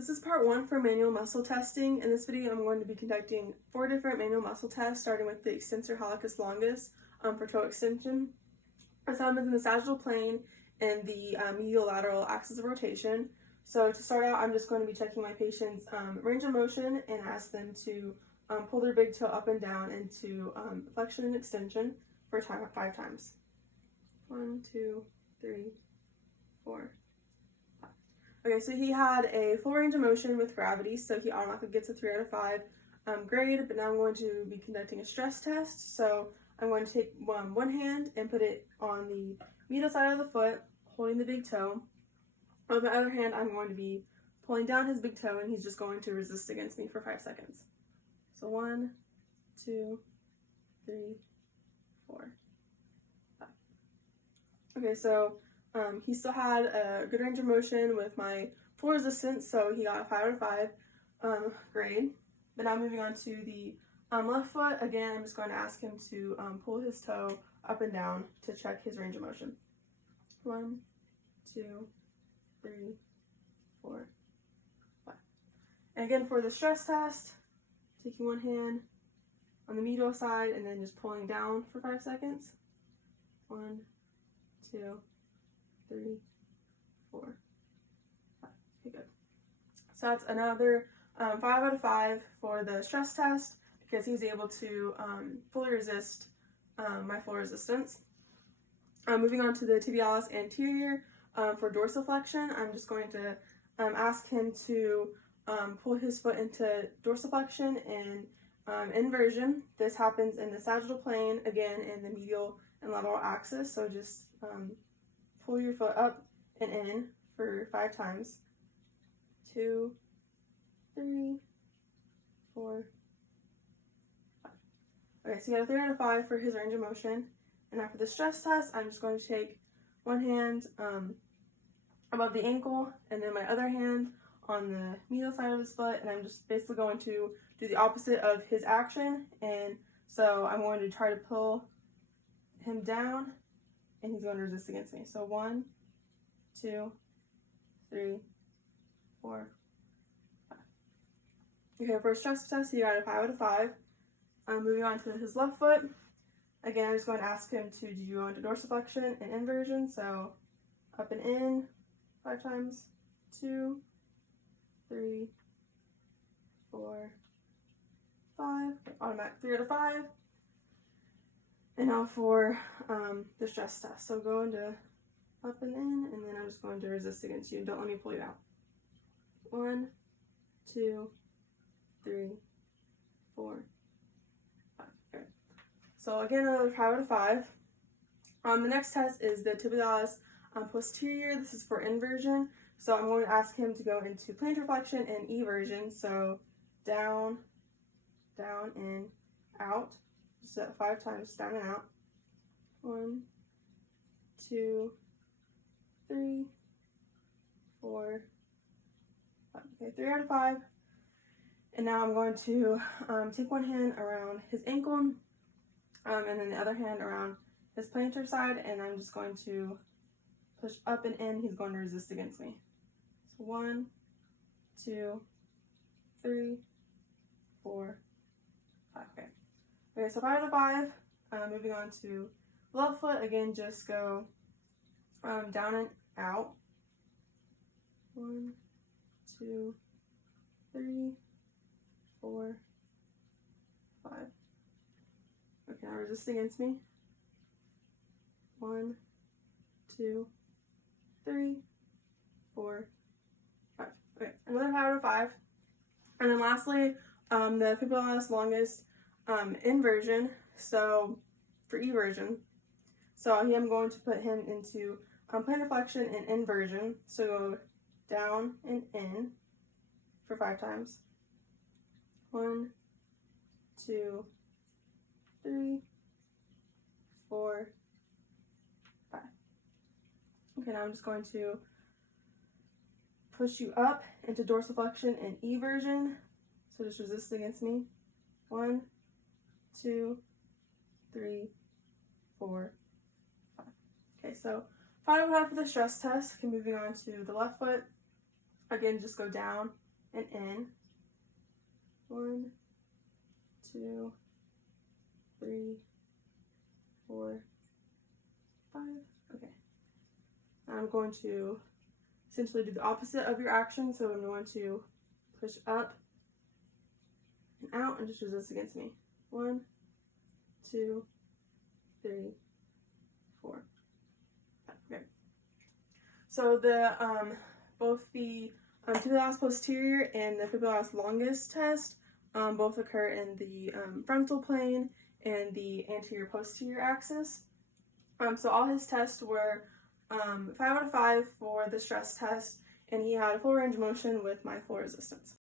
This is part 1 for manual muscle testing. In this video, I'm going to be conducting 4 different manual muscle tests, starting with the extensor hallucis longus for toe extension. This happens in the sagittal plane and the medial lateral axis of rotation. So to start out, I'm just going to be checking my patient's range of motion and ask them to pull their big toe up and down into flexion and extension for 5 times. 1, 2, 3, 4. Okay, so he had a full range of motion with gravity, so he automatically gets a 3 out of 5 grade, but now I'm going to be conducting a stress test. So I'm going to take one hand and put it on the medial side of the foot, holding the big toe. On the other hand, I'm going to be pulling down his big toe, and he's just going to resist against me for 5 seconds. So 1, 2, 3, 4, 5. Okay, so he still had a good range of motion with my full resistance, so he got a 5 out of 5 grade. But now moving on to the left foot, again, I'm just going to ask him to pull his toe up and down to check his range of motion. 1, 2, 3, 4, 5. And again, for the stress test, taking one hand on the medial side and then just pulling down for 5 seconds. 1, 2, 3, 4, 5. Okay, good. So that's another 5 out of 5 for the stress test because he was able to fully resist my full resistance. Moving on to the tibialis anterior for dorsiflexion, I'm just going to ask him to pull his foot into dorsiflexion and inversion. This happens in the sagittal plane, again in the medial and lateral axis, so just pull your foot up and in for 5 times. 2, 3, 4, 5. Okay, so you got a 3 out of 5 for his range of motion. And after the stress test, I'm just going to take one hand above the ankle and then my other hand on the medial side of his foot, and I'm just basically going to do the opposite of his action. And so I'm going to try to pull him down, and he's going to resist against me. So 1, 2, 3, 4, 5. Okay, for a stress test, he got a 5 out of 5. Moving on to his left foot. Again, I'm just going to ask him to go into dorsiflexion and inversion. So up and in 5 times. 2, 3, 4, 5. Automatic 3 out of 5. And now for the stress test. So go into up and in, and then I'm just going to resist against you. Don't let me pull you out. 1, 2, 3, 4, 5. Okay. So again, another 5 out of 5. The next test is the tibialis posterior. This is for inversion. So I'm going to ask him to go into plantar flexion and eversion. So down, down, in, out. Just 5 times, down and out. 1, 2, 3, 4, 5. Okay, 3 out of 5. And now I'm going to take one hand around his ankle, and then the other hand around his plantar side, and I'm just going to push up and in. He's going to resist against me. So 1, 2, 3, 4, 5. Okay. Okay, so 5 out of 5. Moving on to the left foot. Again, just go down and out. 1, 2, 3, 4, 5. Okay, now resist against me. 1, 2, 3, 4, 5. Okay, another 5 out of 5. And then lastly, the tibialis longus inversion. So for eversion, so I'm going to put him into plantar flexion and inversion. So go down and in for 5 times. 1, 2, 3, 4, 5. Okay, now I'm just going to push you up into dorsiflexion and eversion. So just resist against me. 1, 2, 3, 4, 5. Okay, so 5 out of 5 for the stress test. Okay, moving on to the left foot. Again, just go down and in. 1, 2, 3, 4, 5. Okay. Now I'm going to essentially do the opposite of your action. So I'm going to push up and out and just resist against me. 1, 2, 3, 4. Okay. So the both the tibialis posterior and the tibialis longus test both occur in the frontal plane and the anterior posterior axis. So all his tests were 5 out of 5 for the stress test, and he had a full range of motion with my full resistance.